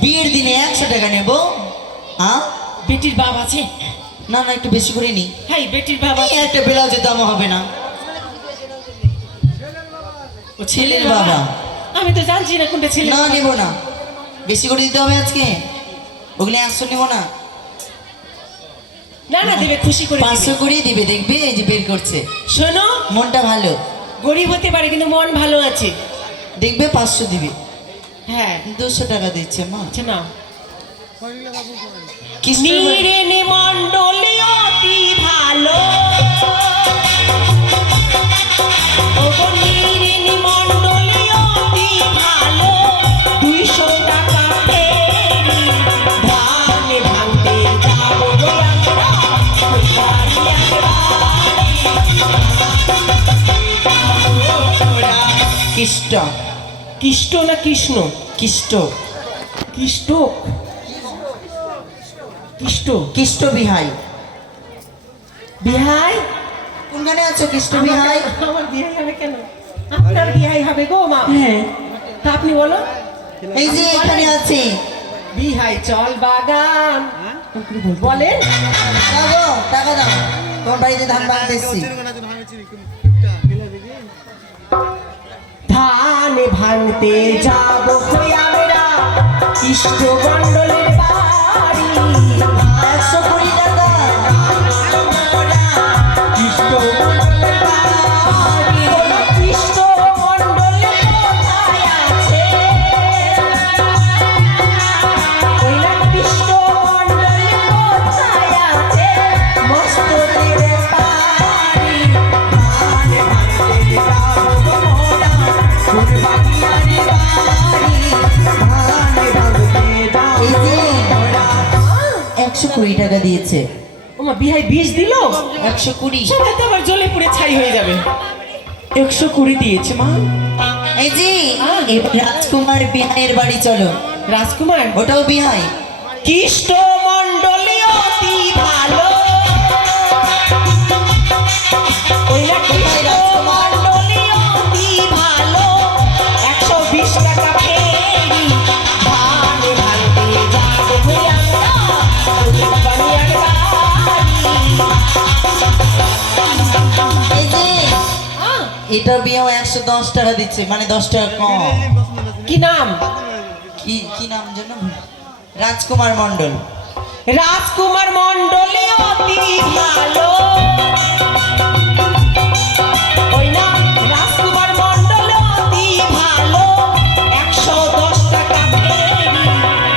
বিয়ের দিনে 100 টাকা নেব। হ্যাঁ, বেটির বাপ আছে? না না, একটু বেশি করে নি। হ্যাঁ, বেটির বাবা। একটা ব্লাউজের দাম হবে না। ও ছেলের বাবা। আমি তো জানছি না কোনটা ছেলে। না, নেব না, বেশি করে দিতে হবে আজকে। ওগুলো 100 নেব না। না না, দেবে, খুশি করে 500 করেই দিবে, দেখবে এই যে বের করছে। শোনো, মনটা ভালো। গরিব হতে পারে কিন্তু মন ভালো আছে। দেখবে 500 দিবে। হ্যাঁ, 200 টাকা দিচ্ছে মা। আচ্ছা না। কৃষ্ণের বাড়ি- নীরে মণ্ডলী অতি ভালো, ওগো নীরে মণ্ডলী অতি ভালো, 200 টাকা ফেরি ধানে ভাঙতে যাবো গো আমরা, কৃষ্ণ। কৃষ্ণ না কৃষ্ণ? কৃষ্ণ। কৃষ্ণ কৃষ্ণ কৃষ্ণ বিহাই। বিহাই? কোনখানে আছো কৃষ্ণ বিহাই? আমার বিহাই হবে কেন? আপনার বিহাই হবে গো মা। হ্যাঁ, তা আপনি বলো। এই যে এখানে আছে। বিহাই চল বাগান বলেন। দাও, টাকা দাও, তোমার বাড়িতে ধান বাঁধতে এসছি। ধান ভাঙতে যাবো কই আমরা, কৃষ্ণ মণ্ডলের বাড়ি। 120 টাকা। কৃষ্ণ মণ্ডলের বাড়ি। বলো, কৃষ্ণ মণ্ডল কোথায় আছে? বলো, কৃষ্ণ মণ্ডল কোথায় আছে? মস্তকের বাড়ি। ধান ভাঙতে যাবো গো মোরা, ফুলবাড়িয়ার বাড়ি। ধান ভাঙতে এই যাবো যে মোরা। 120 টাকা দিয়েছে। ওমা, বিহাই 20 দিল? 120। সবাই তো আবার জ্বলে পুড়ে ছাই হয়ে যাবে। 120 দিয়েছে মা। এই যে এবার রাজকুমার বিহাইয়ের বাড়ি চলো। রাজকুমার? ওটাও বিহাই। কৃষ্ণ মণ্ডলী অতি ভালো, ওই না কৃষ্ণ মণ্ডলী অতি ভালো, 120 টাকা ফেরি ধান ভাঙতে যাবো গো আমরা, ফুলবাড়িয়ার বাড়ি। এই যে এটা বিহাও 110 টাকা দিচ্ছে, মানে 10 টাকা কম। কি নাম? কি নাম যেন? রাজকুমার মণ্ডল। রাজকুমার মণ্ডলী অতি ভালো, ওই না রাজকুমার মণ্ডল অতি ভালো, 110 টাকা ফেরি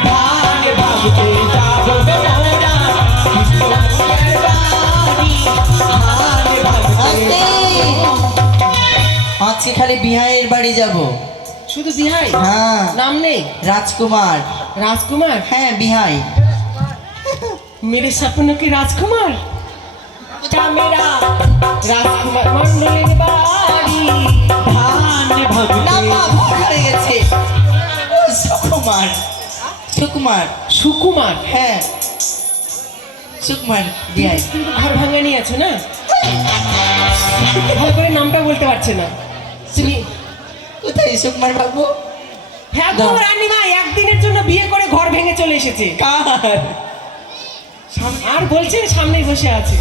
ধান ভাঙতে যাবো গো মোরা, কৃষ্ণপুরের বাড়ি। ধান ভাঙতে। আজকে খালি বিহাইয়ের বাড়ি যাব। শুধু বিহাই? হ্যাঁ, নাম নেই? রাজকুমার। রাজকুমার? হ্যাঁ, বিহাই। मेरे सपनों की राजकुमार, क्या मेरा राजकुमार मंडलेर बाड़ी। ধাन না ভাঙতে। মা, ভুল হয়ে গেছে। ও, সুকুমার। সুকুমার। সুকুমার? হ্যাঁ, সুকুমার বিহাই। তুমি তো ঘর ভাঙা নিয়ে আছো না, ভালো করে নামটা বলতে পারছে না তুমি। কোথায় সুকুমার বাবু? হ্যাঁ গো রানীমা, একদিনের জন্য বিয়ে করে ঘর ভেঙে চলে এসেছে। কার? আর বলছে সামনেই বসে আছে।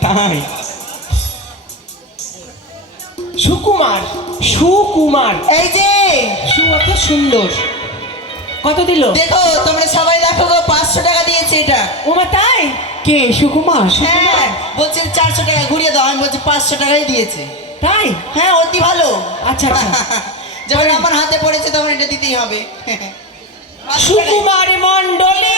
তাই? সুকুমার? সুকুমার? এই যে সু অত সুন্দর। কত দিল? দেখো, তোমরা সবাই দেখো গো, 500 টাকা দিয়েছে এটা। ওমা তাই? কে সুকুমার? হ্যাঁ, বলছে 400 টাকা ঘুরিয়ে দাও, আমি বলছি 500 টাকাই দিয়েছে। তাই? হ্যাঁ, অতি ভালো। আচ্ছা আচ্ছা। যখন আমার হাতে পড়েছে তখন এটা দিতেই হবে। 500 টাকাই। সুকুমার মণ্ডলী